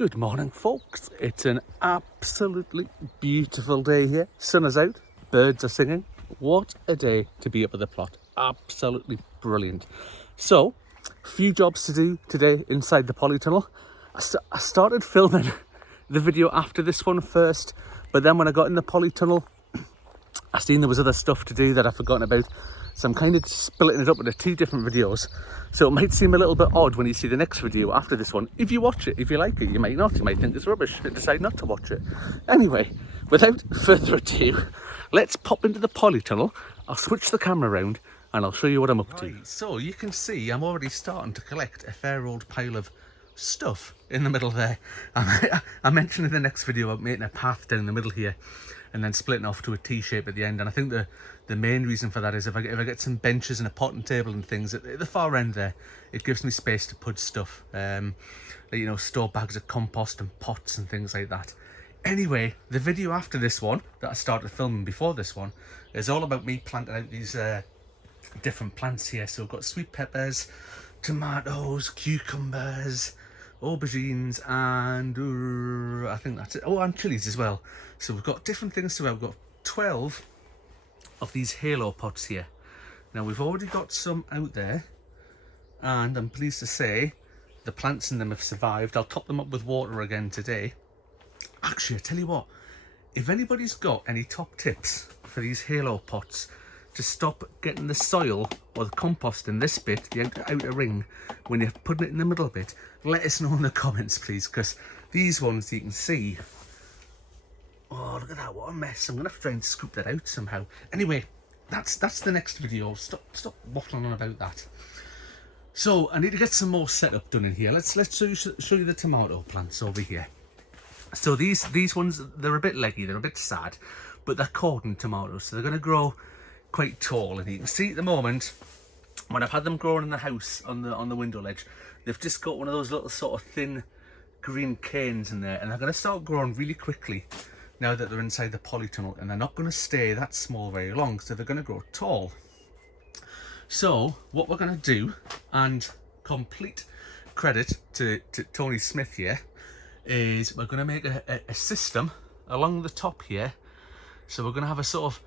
Good morning, folks. It's an absolutely beautiful day here. Sun is out, birds are singing. What a day to be up at the plot. Absolutely brilliant. So, a few jobs to do today inside the Polytunnel. I started filming the video after this one first, but then when I got in the Polytunnel, I seen there was other stuff to do that I've forgotten about. So I'm kind of splitting it up into two different videos. So it might seem a little bit odd when you see the next video after this one. If you watch it, if you like it, you might not. You might think it's rubbish and decide not to watch it. Anyway, without further ado, let's pop into the Polytunnel. I'll switch the camera around and I'll show you what I'm up to. So you can see I'm already starting to collect a fair old pile of stuff in the middle there. I mentioned in the next video about making a path down the middle here and then splitting off to a T-shape at the end, and I think the main reason for that is if I get some benches and a potting table and things at the far end there, it gives me space to put stuff, you know, store bags of compost and pots and things like that. Anyway, the video after this one that I started filming before this one is all about me planting out these different plants here. So we've got sweet peppers, tomatoes, cucumbers, aubergines, and I think that's it. Oh, and chilies as well. So we've got different things to have. We've got 12 of these halo pots here. Now we've already got some out there, and I'm pleased to say the plants in them have survived. I'll top them up with water again today. Actually, I tell you what, if anybody's got any top tips for these halo pots to stop getting the soil or the compost in this bit, the outer ring, when you're putting it in the middle bit, let us know in the comments, please, because these ones you can see, oh, look at that, what a mess. I'm gonna have to try and scoop that out somehow. Anyway, that's the next video. Stop waffling on about that. So I need to get some more setup done in here. Let's show you the tomato plants over here. So these ones, they're a bit leggy, they're a bit sad, but they're cordon tomatoes, so they're going to grow quite tall. And you can see at the moment, when I've had them growing in the house on the window ledge, they've just got one of those little sort of thin green canes in there, and they're going to start growing really quickly now that they're inside the Polytunnel, and they're not going to stay that small very long, so they're going to grow tall. So what we're going to do, and complete credit to Tony Smith here, is we're going to make a system along the top here. So we're going to have a sort of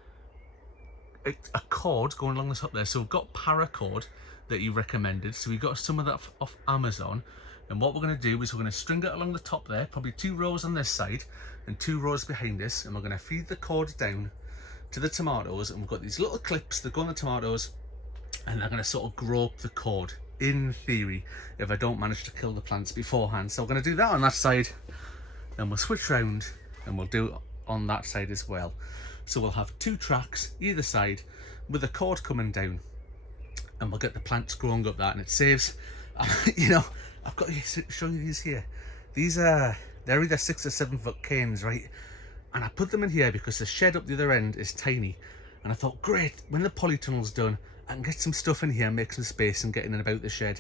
a cord going along the top there. So we've got paracord that you recommended, so we got some of that off Amazon, and what we're going to do is we're going to string it along the top there, probably 2 rows on this side and 2 rows behind this, and we're going to feed the cord down to the tomatoes, and we've got these little clips that go on the tomatoes, and they're going to sort of grow up the cord, in theory, if I don't manage to kill the plants beforehand. So we're going to do that on that side, then we'll switch round and we'll do it on that side as well. So we'll have 2 tracks either side with a cord coming down, and we'll get the plants growing up that, and it saves, you know, I've got to show you these here. These are, they're either 6 or 7 foot canes, right? And I put them in here because the shed up the other end is tiny, and I thought, great, when the Polytunnel's done, I can get some stuff in here, make some space and get in and about the shed.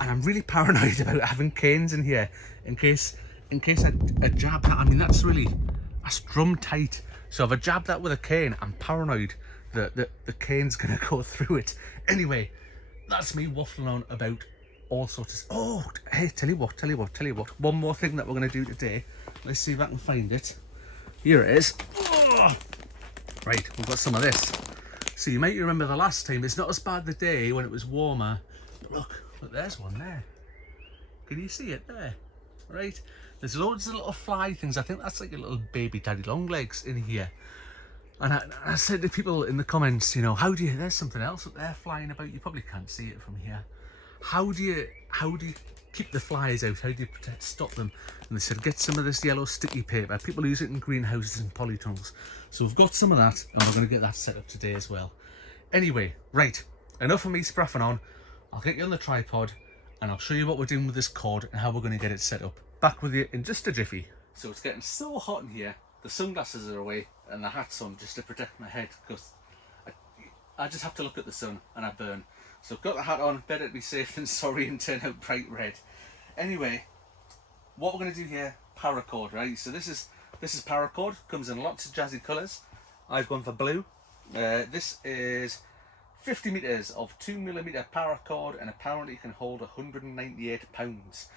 And I'm really paranoid about having canes in here in case I jab that. I mean, that's drum tight. So if I jab that with a cane, I'm paranoid that the cane's gonna go through it. Anyway, that's me waffling on about all sorts of, oh, hey, tell you what. One more thing that we're gonna do today. Let's see if I can find it. Here it is. Oh, right, we've got some of this. So you might remember the last time, it's not as bad the day when it was warmer, but look, there's one there. Can you see it there? Right? There's loads of little fly things. I think that's like a little baby daddy long legs in here. And I said to people in the comments, you know, there's something else up there flying about. You probably can't see it from here. How do you keep the flies out? How do you stop them? And they said, get some of this yellow sticky paper. People use it in greenhouses and polytunnels. So we've got some of that, and we're going to get that set up today as well. Anyway, right, enough of me spraffing on. I'll get you on the tripod, and I'll show you what we're doing with this cord and how we're going to get it set up. Back with you in just a jiffy. So it's getting so hot in here, the sunglasses are away and the hat's on just to protect my head, because I just have to look at the sun and I burn. So I've got the hat on, better to be safe than sorry and turn out bright red. Anyway, what we're going to do here, paracord, right? So this is paracord, comes in lots of jazzy colours. I've gone for blue. This is 50 metres of 2mm paracord, and apparently can hold 198 pounds.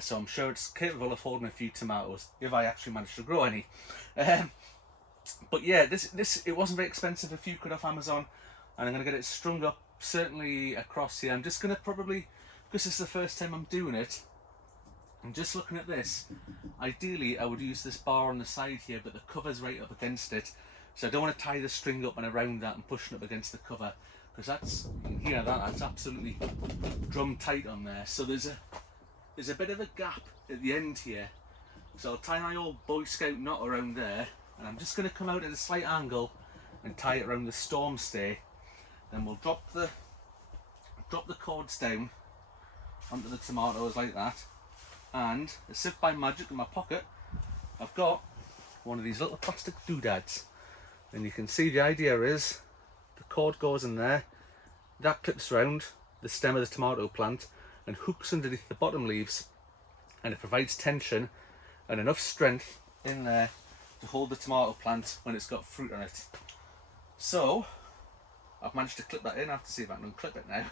So I'm sure it's capable of holding a few tomatoes if I actually manage to grow any. But yeah, this it wasn't very expensive, a few quid off Amazon, and I'm going to get it strung up certainly across here. I'm just going to probably, because this is the first time I'm doing it, I'm just looking at this. Ideally I would use this bar on the side here, but the cover's right up against it, so I don't want to tie the string up and around that and pushing up against the cover, because that's, you can hear that's absolutely drum tight on there. So there's a bit of a gap at the end here, so I'll tie my old Boy Scout knot around there, and I'm just going to come out at a slight angle and tie it around the storm stay. Then we'll drop the cords down onto the tomatoes like that, and as if by magic in my pocket I've got one of these little plastic doodads, and you can see the idea is the cord goes in there, that clips round the stem of the tomato plant and hooks underneath the bottom leaves, and it provides tension and enough strength in there to hold the tomato plant when it's got fruit on it. So I've managed to clip that in. I have to see if I can unclip it now.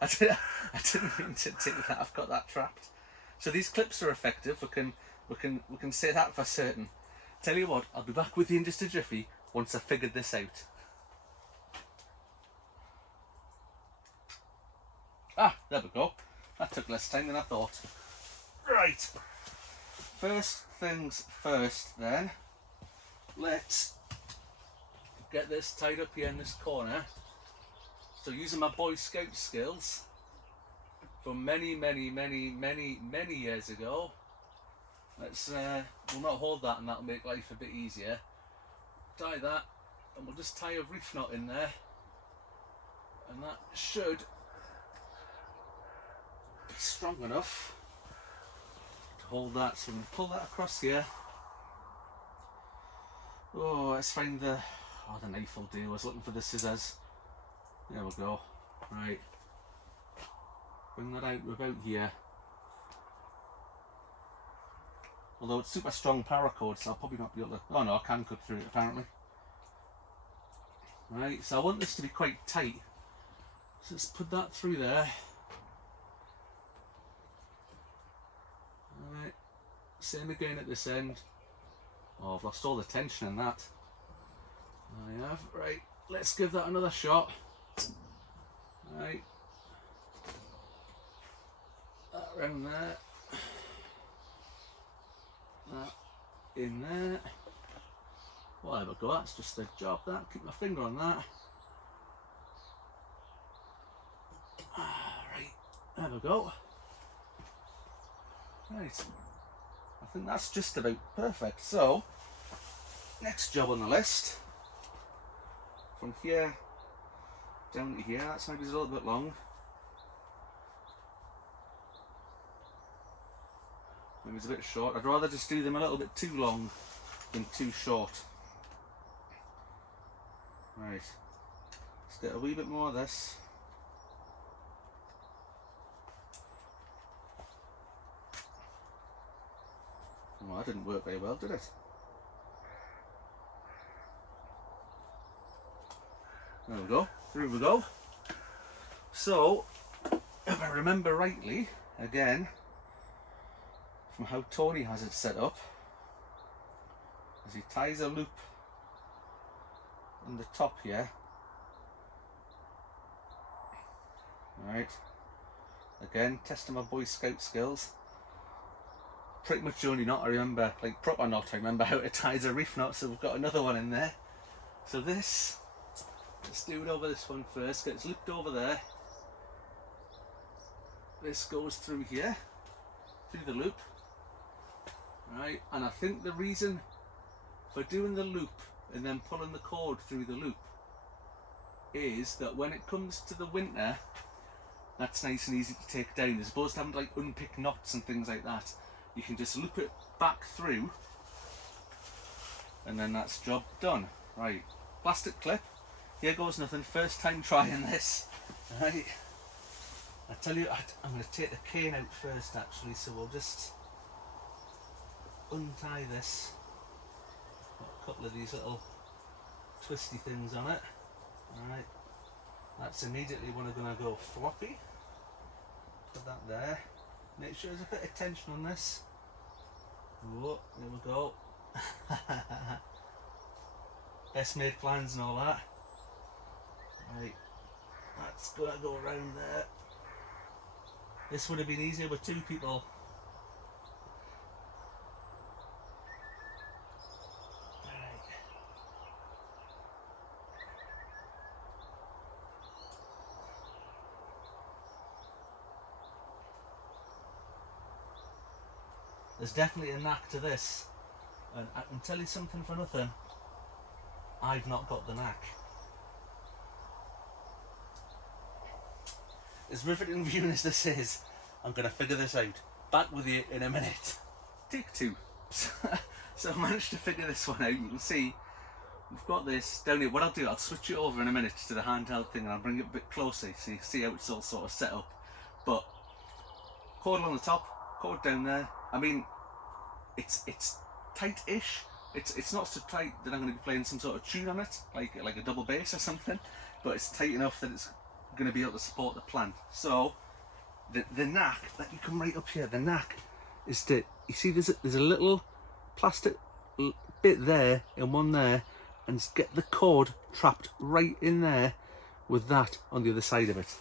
I didn't mean to do that. I've got that trapped. So these clips are effective. We can say that for certain. Tell you what, I'll be back with you in just a jiffy once I've figured this out. Ah, there we go. That took less time than I thought. Right. First things first then. Let's get this tied up here in this corner. So using my Boy Scout skills from many years ago, let's we'll not hold that, and that'll make life a bit easier. Tie that, and we'll just tie a reef knot in there, and that should be strong enough to hold that. So we'll pull that across here. Oh, let's find the knife will do. I was looking for the scissors. There we go. Right. Bring that out about here. Although it's super strong paracord, so I'll probably not be able to... Oh no, I can cut through it apparently. Right, so I want this to be quite tight. So let's put that through there. Alright. Same again at this end. Oh, I've lost all the tension in that. I have. Right, let's give that another shot. Right. That around there. That in there. Well, there we go, that's just the job, that. Keep my finger on that. Right, there we go. Right, I think that's just about perfect. So, next job on the list, from here down to here, that's maybe a little bit long. Maybe it's a bit short. I'd rather just do them a little bit too long than too short. Right, let's get a wee bit more of this. Well, that didn't work very well, did it? There we go, through we go. So, if I remember rightly, again, from how Tony has it set up, as he ties a loop on the top here. Right, again, testing my Boy Scout skills. Pretty much the only knot I remember, like proper knot, I remember how to tie a reef knot, so we've got another one in there. So this, let's do it over this one first, get it looped over there. This goes through here, through the loop. Right, and I think the reason for doing the loop and then pulling the cord through the loop is that when it comes to the winter, that's nice and easy to take down, as opposed to having to like unpick knots and things like that. You can just loop it back through, and then that's job done. Right, plastic clip, here goes nothing, first time trying this. Right, I tell you, I'm going to take the cane out first actually, so we'll just untie this. Got a couple of these little twisty things on it. Right, that's immediately when I'm going to go floppy. Put that there. Make sure there's a bit of tension on this. Oh, there we go. Best made plans and all that. Right, that's gonna go around there. This would have been easier with 2 people. There's definitely a knack to this, and I can tell you something for nothing, I've not got the knack. As riveting viewing as this is, I'm going to figure this out. Back with you in a minute. Take 2. So I managed to figure this one out. You can see we've got this down here. What I'll do, I'll switch it over in a minute to the handheld thing and I'll bring it a bit closer so you can see how it's all sort of set up. But cord on the top, cord down there. I mean, it's tight-ish. It's not so tight that I'm going to be playing some sort of tune on it, like a double bass or something, but it's tight enough that it's going to be able to support the plant. So the knack, let me come right up here. The knack is to, you see there's a little plastic bit there and one there, and just get the cord trapped right in there with that on the other side of it.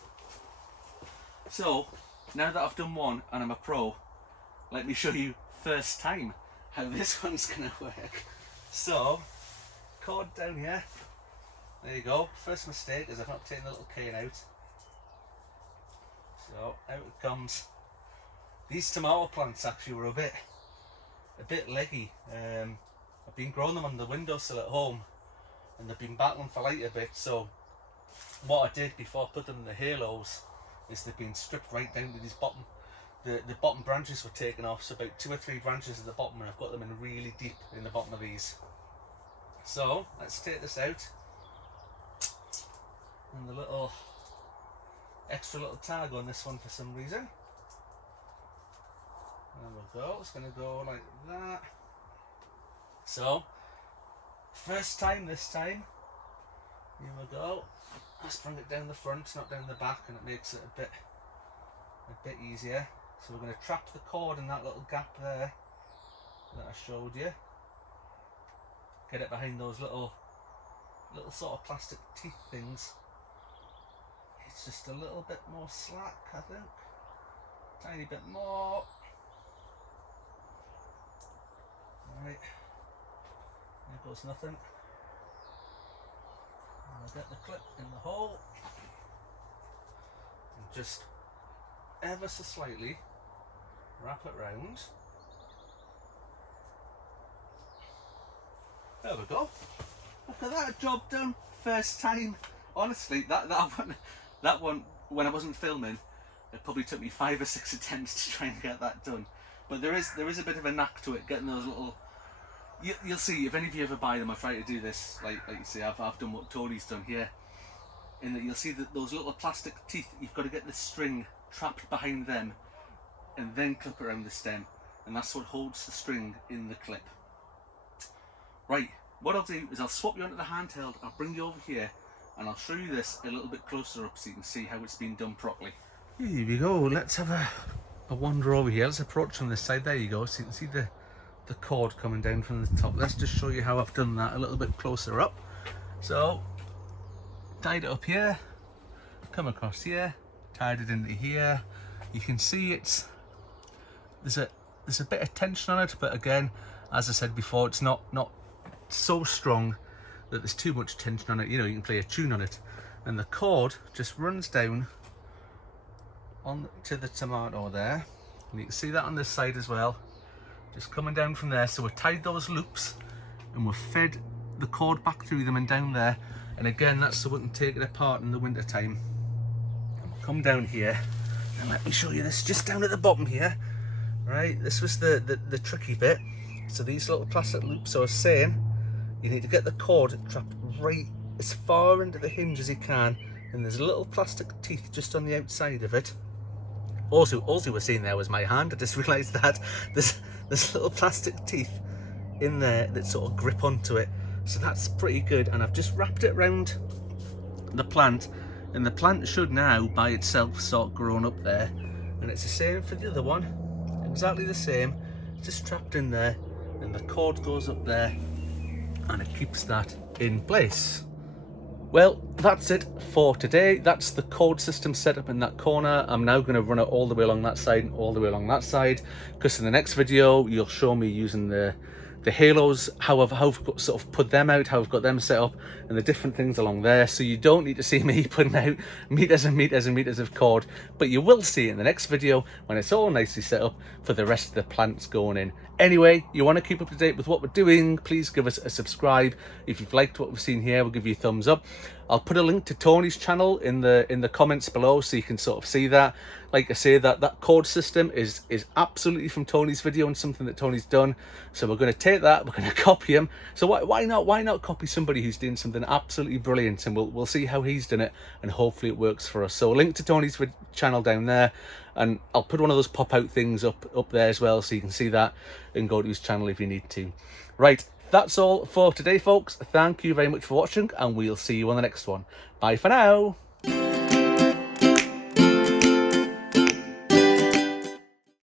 So now that I've done one and I'm a pro, let me show you first time how this one's gonna work. So, cord down here. There you go. First mistake is I've not taken the little cane out. So out it comes. These tomato plants actually were a bit leggy. I've been growing them on the windowsill at home, and they've been battling for light a bit. So what I did before I put them in the halos is they've been stripped right down to these bottom. The bottom branches were taken off, so about 2 or 3 branches at the bottom, and I've got them in really deep in the bottom of these. So let's take this out, and the little extra little tag on this one for some reason. There we go. It's going to go like that. So first time this time. Here we go. Let's bring it down the front, not down the back, and it makes it a bit easier. So we're going to trap the cord in that little gap there that I showed you. Get it behind those little sort of plastic teeth things. It's just a little bit more slack, I think. Tiny bit more. Right. There goes nothing. And I'll get the clip in the hole. And just ever so slightly wrap it round. There we go. Look at that, job done. First time. Honestly, that one when I wasn't filming, it probably took me 5 or 6 attempts to try and get that done. But there is a bit of a knack to it, getting those little. You'll see if any of you ever buy them. I try to do this, like you see, I've done what Tony's done here. In that you'll see that those little plastic teeth, you've got to get the string trapped behind them and then clip around the stem, and that's what holds the string in the clip. Right, what I'll do is I'll swap you onto the handheld, I'll bring you over here and I'll show you this a little bit closer up so you can see how it's been done properly. Here we go, let's have a wander over here. Let's approach from this side. There you go, so you can see the cord coming down from the top. Let's just show you how I've done that a little bit closer up. So tied it up here, come across here, tied it into here. You can see there's a bit of tension on it, but again, as I said before, it's not so strong that there's too much tension on it. You know, you can play a tune on it, and the cord just runs down on to the tomato there, and you can see that on this side as well, just coming down from there. So we've tied those loops and we've fed the cord back through them and down there, and again, that's so we can take it apart in the winter time. And we'll come down here and let me show you this just down at the bottom here. Right, this was the tricky bit. So these little plastic loops, so I was saying, you need to get the cord trapped right as far into the hinge as you can, and there's little plastic teeth just on the outside of it. Also we're seeing there was my hand. I just realised that there's little plastic teeth in there that sort of grip onto it, so that's pretty good. And I've just wrapped it around the plant, and the plant should now by itself start growing up there. And it's the same for the other one, exactly the same, just trapped in there, and the cord goes up there and it keeps that in place. Well, that's it for today. That's the cord system set up in that corner. I'm now going to run it all the way along that side and all the way along that side, because in the next video you'll show me using the halos, how I've sort of put them out, how I've got them set up, and the different things along there. So you don't need to see me putting out meters and meters and meters of cord, but you will see it in the next video when it's all nicely set up for the rest of the plants going in. Anyway, you want to keep up to date with what we're doing, please give us a subscribe. If you've liked what we've seen here, we'll give you a thumbs up. I'll put a link to Tony's channel in the comments below, so you can sort of see that. Like I say, that cord system is absolutely from Tony's video and something that Tony's done. So we're going to take that, we're going to copy him. So why not copy somebody who's doing something absolutely brilliant, and we'll see how he's done it, and hopefully it works for us. So a link to Tony's channel down there, and I'll put one of those pop out things up there as well, so you can see that and go to his channel if you need to. Right, that's all for today, folks. Thank you very much for watching, and we'll see you on the next one. Bye for now.